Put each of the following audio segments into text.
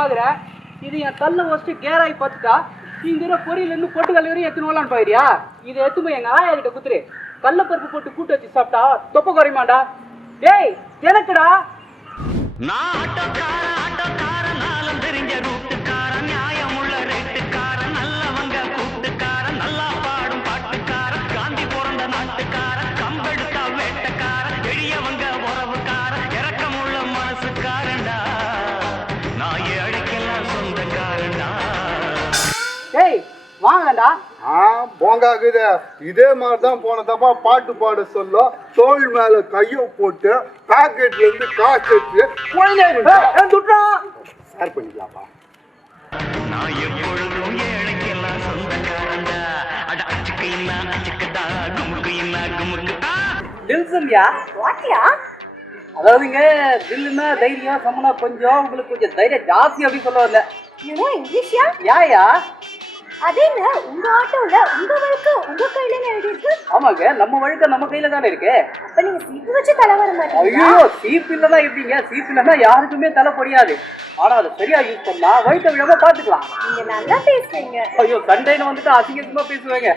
பாக்குறேன். இது என் கல்ல வச்சு கேராய் பார்த்துட்டா இங்க பொரியல இருந்து பொட்டு கல்ல வரையும் எத்தனை வரலான்னு பாக்குறியா? இதை எத்துமே எங்க ஆயா கிட்ட குத்துரு. கல்ல பருப்பு போட்டு கூட்டு வச்சு சாப்பிட்டா தொப்ப குறையுமாண்டா. டேய் எனக்குடா டேய் வாங்கடா. போங்காக்குது. இதே மாதிரிதான் போன தப்பா பாட்டு பாட சொல்ல தோல் மேல கைய போட்டு பாக்கெட்ல இருந்து காசு எடுத்து ஷேர் பண்ணிக்கலாம்ப்பா. அதாவதுங்க தில்லுன்னா தைரியம், சம்மனா கொஞ்சம் உங்களுக்கு கொஞ்சம் தைரியம் ஜாஸ்தி அப்படின்னு சொல்ல வந்தேன். இங்கிலீஷா? யாயா? அதேங்க உங்க ஆட்டோல உங்க வழக்கு உங்க கையில எழுதி இருக்கு. ஆமாங்க, நம்ம வழக்க நம்ம கையில தானே இருக்கு. அப்ப நீங்க சீப்பு வச்சு தலை வர மாட்டீங்க. ஐயோ, சீப்பு இல்லதான் எப்படிங்க? சீப்பு இல்லன்னா யாருக்குமே தலை பொடியாது. ஆனா அதை சரியா யூஸ் பண்ணா வழுக்க விழாம பாத்துக்கலாம். நீங்க நல்லா பேசுறீங்க. ஐயோ, சண்டைன்னு வந்துட்டு அசிங்கமா பேசுவாங்க.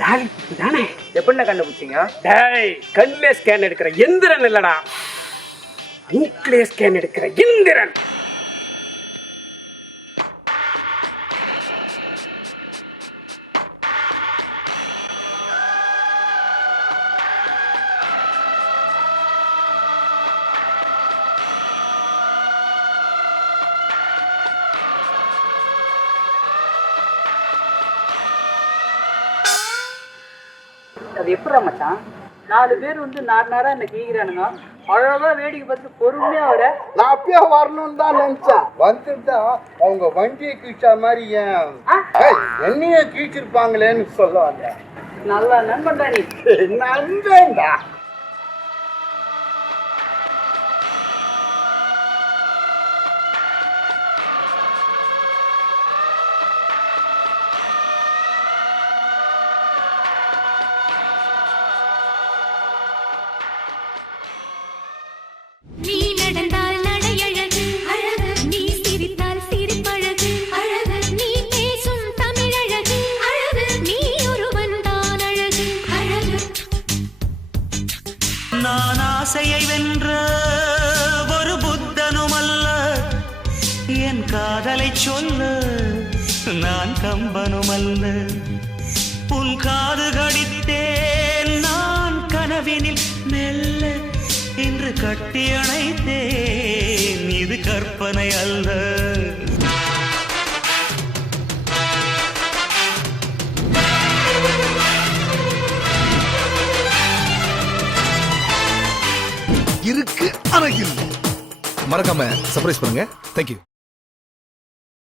லாலிபப்பு தானே? எப்படின்னா கண்டுபிடிச்சிங்க? டேய், கண்ணிலே ஸ்கேன் எடுக்கிற எந்திரன் இல்லடா, மூக்கிலே ஸ்கேன் எடுக்கிற எந்திரன். அது எப்படா மச்சான்? 4 பேர் வந்து நாரா என்ன கேக்குறானுங்க. அழகா வேடிக்கை பார்த்து பொறுமையா வர. நான் அப்பயே வரணும்னு தான் நினைச்சேன். வந்துட்டா அவங்க வண்டியை கீழ்ச்சா மாதிரி என்னையே கீழ்ச்சிருப்பாங்களேன்னு சொல்ல வந்தேன். நல்லா நண்பன்டா நீ. நண்பேண்டா. நீ நடந்தால் நடையழகு அழகு, நீ சிரித்தால் சிரிப்பழகு அழகு, நீ பேசும் தமிழழகு அழகு, நீ ஒருவன் தான் அழகு அழகு. நான் ஆசையை வென்ற ஒரு புத்தனும் அல்ல, என் காதலை சொல்ல நான் கம்பனும் அல்ல. உன் காது கடித்தேன் நான் கனவினில் மெல்ல, இன்று கட்டி அணைத்தேன் இது கற்பனை அல்ல. இருக்கு அறையில் மறக்காம சர்ப்ரைஸ் பண்ணுங்க. தேங்க்யூ.